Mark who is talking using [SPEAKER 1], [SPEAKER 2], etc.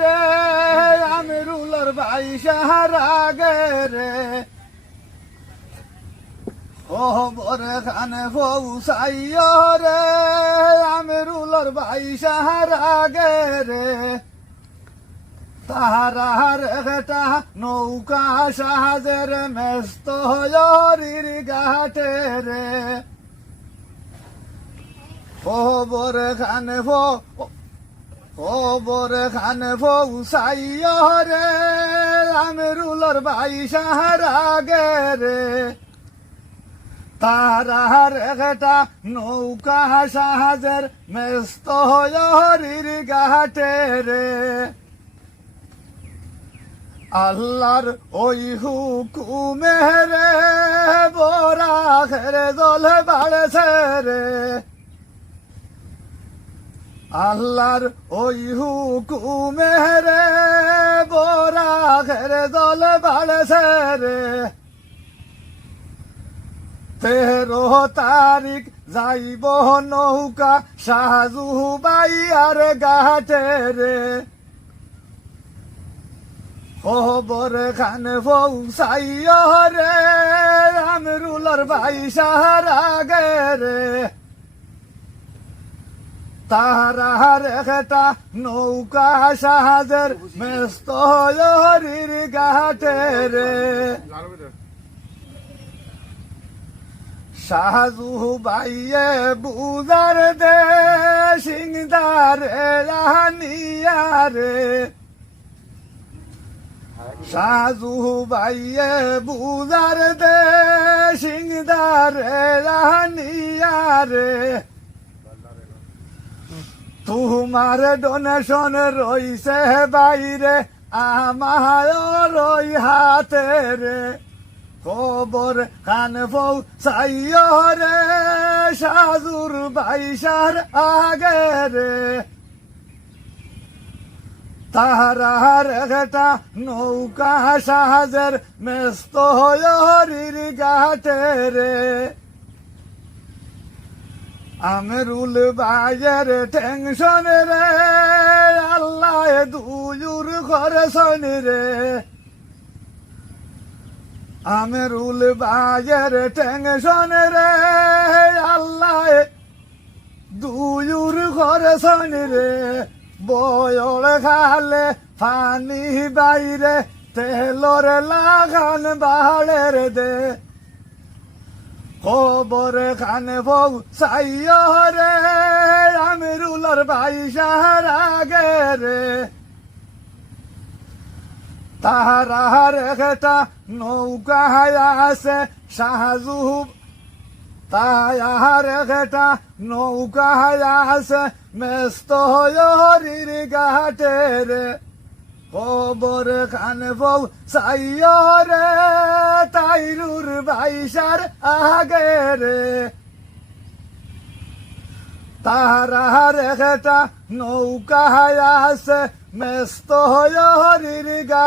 [SPEAKER 1] রে আমিরুলর ভাই সাহারাগে রে। ও বরে খানে ফৌসাইয় রে আমিরুলর ভাই সাহারাগে রে। তাহারার একটা নৌকা সাহাজের মেস্ত হরির ঘাটে রে। ও বরে খানে ও বরে খানে ফৌসাইয় রে আমিরুলর ভাই সাহারাগে রে তারার একটা নৌকা সাহাজের মেস্ত হরির ঘাটে রে। আল্লাহর ওই হুকুমে রে বোরা খেরে জলে বাড়েছে রে। আল্লাহর ওই হুকুমে রে বোরা খেরে জলে বাড়েছে রে। তেরো তারিখ যাইব নৌকা সাজু বাই আর ঘাটে রে। খবর খান ফৌসাইয় রে, আমরুলর ভাই সাহারা গে রে। তাহার একটা নৌকা সাহাজের মেস্ত হরির ঘাটে রে। সাজু বাইয়ে বুজার দে, সিংদার রানিয়া রে। সাজু বাইয়ে বুজার দে, সিংদার রানিয়া রে। তোমার ডোনেশন রইছে বাইরে আমার হাতে রে। খবর কান ফৌ সাইয় রে, সাজুর বাইশার আগে রে। তাহার একটা নৌকা সাহাজের মেস্ত হরির ঘাটে রে। আমেরুল বাজের টেনশন রে, আল্লাহ দুজুর খরচন রে। আমেরুল বাজের টেনশন রে, আল্লাহ দুজুর খরচন রে। বয়ল খালে পানি বাইরে, তেলর লাগান বাড়ের দে। খবর খান বউ সাইয় রে আমিরুলর ভাই সাহারা গে রে। তাহার একটা নৌকা আছে সাহাজু তাহার একটা নৌকা আছে মেস্ত হরির ঘাটে রে। খবর খান বউ সাইয় রে তাইরুর বাইশার আগে রে। তাহারা রেখেটা নৌকা আছে, মেস্ত হরির গা